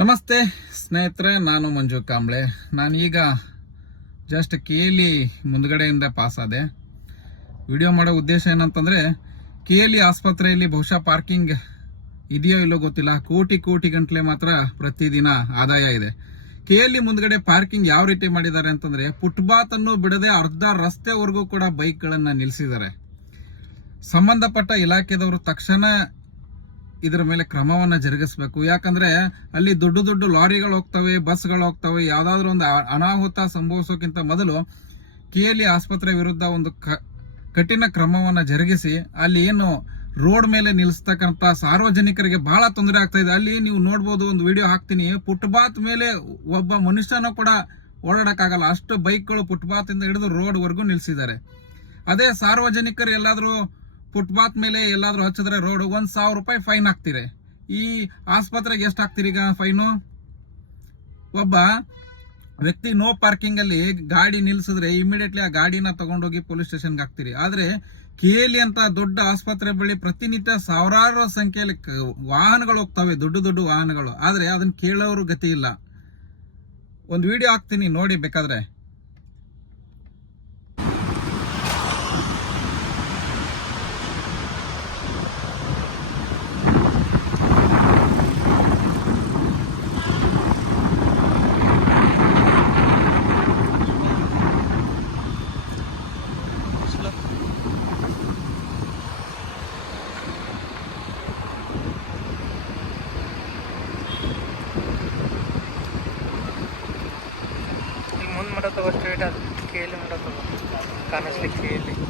ನಮಸ್ತೆ ಸ್ನೇಹಿತರೆ, ನಾನು ಮಂಜು ಕಾಂಬ್ಳೆ. ನಾನು ಈಗ ಜಸ್ಟ್ KLE ಮುಂದ್ಗಡೆಯಿಂದ ಪಾಸ್ ಆದೆ. ವಿಡಿಯೋ ಮಾಡೋ ಉದ್ದೇಶ ಏನಂತಂದ್ರೆ, KLE ಆಸ್ಪತ್ರೆಯಲ್ಲಿ ಬಹುಶಃ ಪಾರ್ಕಿಂಗ್ ಇದೆಯೋ ಇಲ್ಲೋ ಗೊತ್ತಿಲ್ಲ, ಕೋಟಿ ಗಂಟ್ಲೆ ಮಾತ್ರ ಪ್ರತಿದಿನ ಆದಾಯ ಇದೆ. KLE ಮುಂದ್ಗಡೆ ಪಾರ್ಕಿಂಗ್ ಯಾವ ರೀತಿ ಮಾಡಿದ್ದಾರೆ ಅಂತಂದ್ರೆ, ಫುಟ್ಪಾತ್ ಅನ್ನು ಬಿಡದೆ ಅರ್ಧ ರಸ್ತೆವರೆಗೂ ಕೂಡ ಬೈಕ್ ಗಳನ್ನ ನಿಲ್ಲಿಸಿದ್ದಾರೆ. ಸಂಬಂಧಪಟ್ಟ ಇಲಾಖೆದವರು ತಕ್ಷಣ ಇದರ ಮೇಲೆ ಕ್ರಮವನ್ನ ಜರುಗಿಸಬೇಕು. ಯಾಕಂದ್ರೆ ಅಲ್ಲಿ ದೊಡ್ಡ ಲಾರಿಗಳು ಹೋಗ್ತವೆ, ಬಸ್ಗಳು ಹೋಗ್ತವೆ. ಯಾವ್ದಾದ್ರು ಒಂದು ಅನಾಹುತ ಸಂಭವಿಸೋಕ್ಕಿಂತ ಮೊದಲು KLE ಆಸ್ಪತ್ರೆ ವಿರುದ್ಧ ಒಂದು ಕಠಿಣ ಕ್ರಮವನ್ನ ಜರುಗಿಸಿ, ಅಲ್ಲಿ ಏನು ರೋಡ್ ಮೇಲೆ ನಿಲ್ಲಿಸ್ತಕ್ಕಂತ ಸಾರ್ವಜನಿಕರಿಗೆ ಬಹಳ ತೊಂದರೆ ಆಗ್ತಾ ಇದೆ. ಅಲ್ಲಿ ನೀವು ನೋಡ್ಬೋದು, ಒಂದು ವಿಡಿಯೋ ಹಾಕ್ತೀನಿ, ಫುಟ್ಪಾತ್ ಮೇಲೆ ಒಬ್ಬ ಮನುಷ್ಯನೂ ಕೂಡ ಓಡಾಡಕ್ಕಾಗಲ್ಲ, ಅಷ್ಟು ಬೈಕ್ಗಳು ಫುಟ್ಪಾತ್ ಇಂದ ಹಿಡಿದು ರೋಡ್ ವರೆಗೂ ನಿಲ್ಸಿದ್ದಾರೆ. ಅದೇ ಸಾರ್ವಜನಿಕರು ಎಲ್ಲಾದ್ರೂ ಫುಟ್ಪಾತ್ ಮೇಲೆ ಎಲ್ಲಾದ್ರೂ ಹಚ್ಚಿದ್ರೆ ರೋಡ್, 1,000 ರೂಪಾಯಿ ಫೈನ್ ಹಾಕ್ತಿರಿ. ಈ ಆಸ್ಪತ್ರೆಗೆ ಎಷ್ಟು ಹಾಕ್ತಿರಿ ಈಗ ಫೈನು? ಒಬ್ಬ ವ್ಯಕ್ತಿ ನೋ ಪಾರ್ಕಿಂಗ್ ಅಲ್ಲಿ ಗಾಡಿ ನಿಲ್ಸಿದ್ರೆ ಇಮಿಡಿಯೇಟ್ಲಿ ಆ ಗಾಡಿನ ತಗೊಂಡೋಗಿ ಪೊಲೀಸ್ ಸ್ಟೇಷನ್ಗೆ ಹಾಕ್ತಿರಿ. ಆದ್ರೆ KLE ಅಂತ ದೊಡ್ಡ ಆಸ್ಪತ್ರೆ ಬಳಿ ಪ್ರತಿನಿತ್ಯ ಸಾವಿರಾರು ಸಂಖ್ಯೆಯಲ್ಲಿ ವಾಹನಗಳು ಹೋಗ್ತವೆ, ದೊಡ್ಡ ವಾಹನಗಳು. ಆದ್ರೆ ಅದನ್ನ ಕೇಳೋರು ಗತಿ ಇಲ್ಲ. ಒಂದು ವಿಡಿಯೋ ಹಾಕ್ತೀನಿ, ನೋಡಿ ಬೇಕಾದ್ರೆ. ಮುಂದೆ ಮಾಡೋ ತಗೋ, ಸ್ಟ್ರೇಟ್ ಅದು KLE ಮಾಡೋ ತಗೋ, ಕಾಣಿಸ್ಲಿಕ್ಕೆ KLE.